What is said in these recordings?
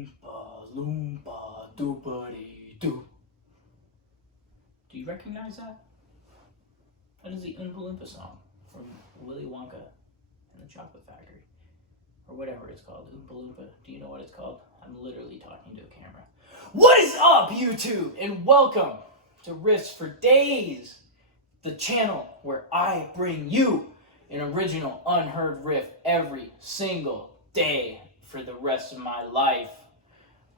Oompa Loompa doopity doo. Do you recognize that? That is the Oompa Loompa song from Willy Wonka and the Chocolate Factory. Or whatever it's called, Oompa Loompa. Do you know what it's called? I'm literally talking to a camera. What is up, YouTube? And welcome to Riffs for Days, the channel where I bring you an original, unheard riff every single day for the rest of my life.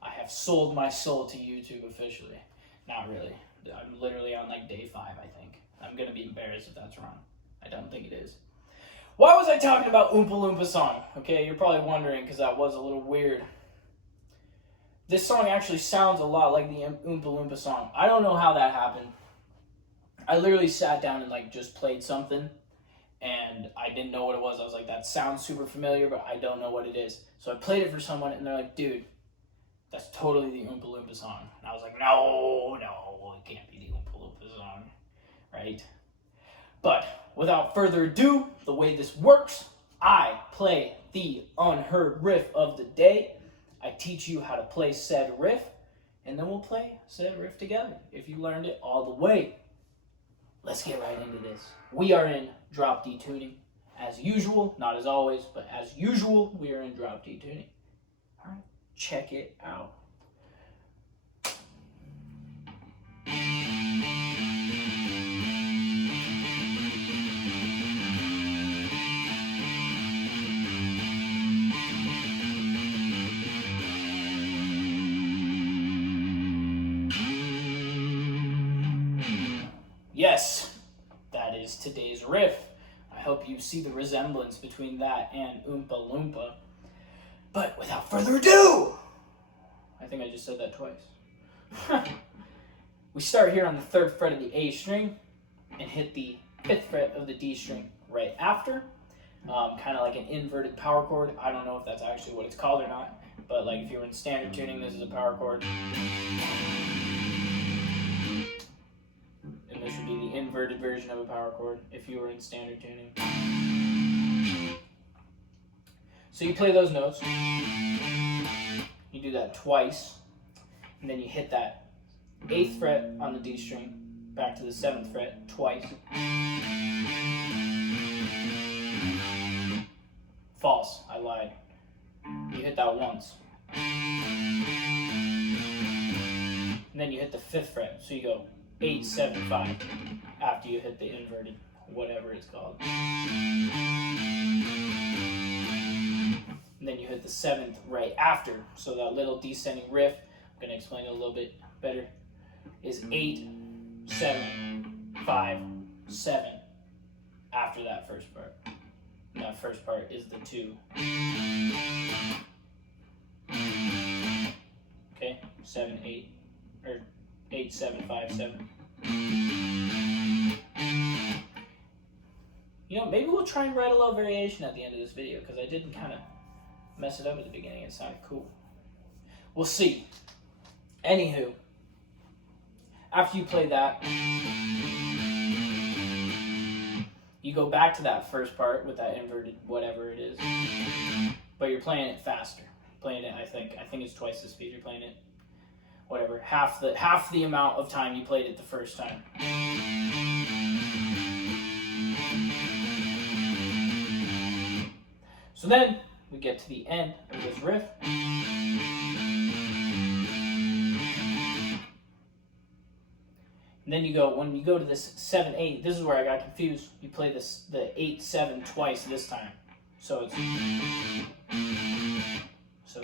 I have sold my soul to YouTube officially. Not really. I'm literally on like day 5, I think. I'm going to be embarrassed if that's wrong. I don't think it is. Why was I talking about Oompa Loompa song? Okay, you're probably wondering because that was a little weird. This song actually sounds a lot like the Oompa Loompa song. I don't know how that happened. I literally sat down and like just played something and I didn't know what it was. I was like, that sounds super familiar, but I don't know what it is. So I played it for someone and they're like, dude, that's totally the Oompa Loompa song. And I was like, no, it can't be the Oompa Loompa song, right? But without further ado, the way this works, I play the unheard riff of the day. I teach you how to play said riff, and then we'll play said riff together if you learned it all the way. Let's get right into this. We are in drop D tuning. As usual, not as always, but as usual, we are in drop D tuning. All right, check it out. Yes, that is today's riff. I hope you see the resemblance between that and Oompa Loompa. But without further ado, I think I just said that twice. We start here on the 3rd fret of the A string and hit the 5th fret of the D string right after. Kind of like an inverted power chord. I don't know if that's actually what it's called or not, but like if you were in standard tuning, this is a power chord. This would be the inverted version of a power chord if you were in standard tuning. So you play those notes. You do that twice. And then you hit that 8th fret on the D string back to the 7th fret twice. False, I lied. You hit that once. And then you hit the 5th fret. So you go 8, 7, 5 after you hit the inverted, whatever it's called. And then you hit the 7th right after. So that little descending riff, I'm going to explain it a little bit better, is 8, 7, 5, 7 after that first part. And that first part is the 2. Okay, 7, 8, or 8, 7, 5, 7. You know, maybe we'll try and write a little variation at the end of this video because I didn't kind of mess it up at the beginning. It sounded cool. We'll see. Anywho, after you play that, you go back to that first part with that inverted whatever it is, but you're playing it faster. Playing it, I think it's twice the speed. You're playing it. Whatever, half the amount of time you played it the first time. So then we get to the end of this riff. And then you go, when you go to this 7, 8, this is where I got confused. You play this the 8, 7 twice this time. So it's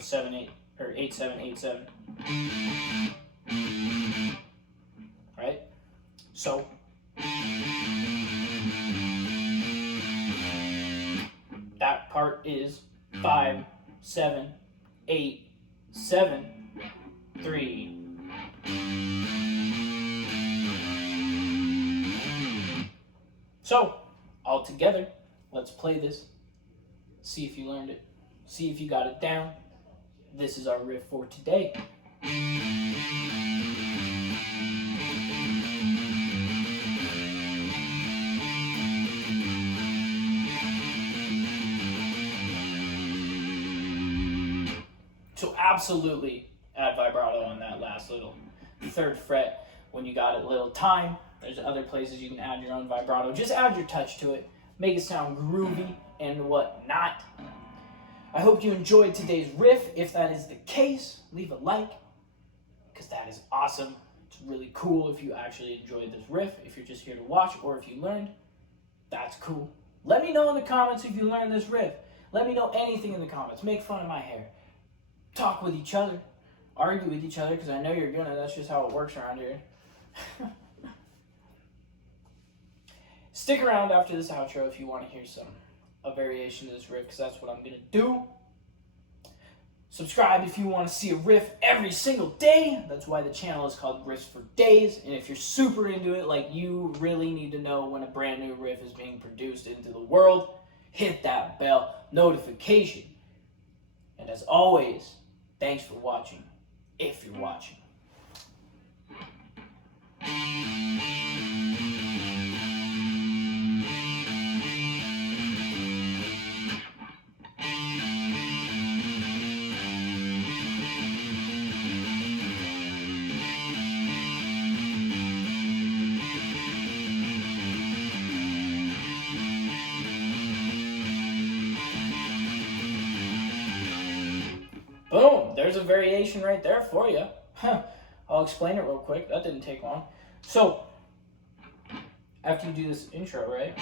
7, 8, or 8, 7, 8, 7. Right? So that part is 5, 7, 8, 7, 3. So, all together, let's play this. See if you learned it. See if you got it down. This is our riff for today. So absolutely add vibrato on that last little third fret when you got a little time. There's other places you can add your own vibrato. Just add your touch to it. Make it sound groovy and whatnot. I hope you enjoyed today's riff. If that is the case, leave a like, because that is awesome. It's really cool if you actually enjoyed this riff. If you're just here to watch, or if you learned, that's cool. Let me know in the comments if you learned this riff. Let me know anything in the comments. Make fun of my hair. Talk with each other. Argue with each other, because I know you're gonna. That's just how it works around here. Stick around after this outro if you want to hear a variation of this riff, because that's what I'm gonna do. Subscribe if you want to see a riff every single day. That's why the channel is called Riffs for Days. And if you're super into it, like you really need to know when a brand new riff is being produced into the world, hit that bell notification. And as always, thanks for watching, if you're watching. Boom, there's a variation right there for you. I'll explain it real quick. That didn't take long. So, after you do this intro, right?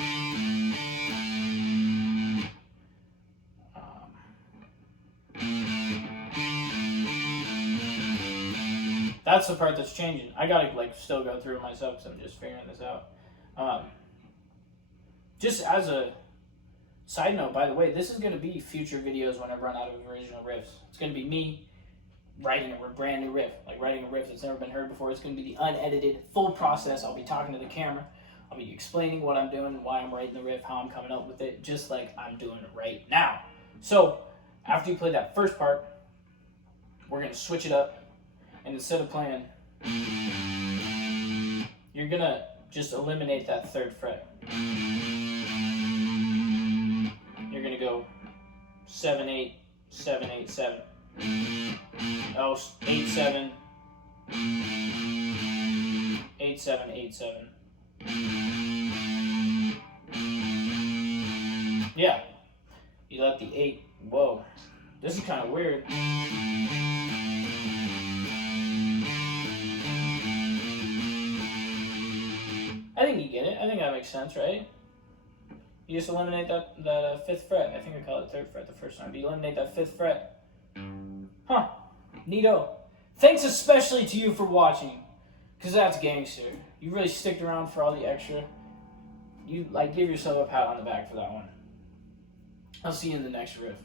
That's the part that's changing. I gotta still go through it myself because I'm just figuring this out. Just as a side note, by the way, this is going to be future videos when I run out of original riffs. It's going to be me writing a brand new riff, like writing a riff that's never been heard before. It's going to be the unedited, full process. I'll be talking to the camera. I'll be explaining what I'm doing, why I'm writing the riff, how I'm coming up with it, just like I'm doing it right now. So, after you play that first part, we're going to switch it up. And instead of playing, you're going to just eliminate that third fret. You're going to go 7, 8, 7, 8, 7. Oh, 8, 7. 8, 7, 8, 7. Yeah. You let the 8. Whoa. This is kind of weird. I think you get it. I think that makes sense, right? You just eliminate that 5th fret. I think I called it 3rd fret the first time. But you eliminate that 5th fret. Huh. Neato. Thanks especially to you for watching. Because that's gangster. You really sticked around for all the extra. You give yourself a pat on the back for that one. I'll see you in the next riff.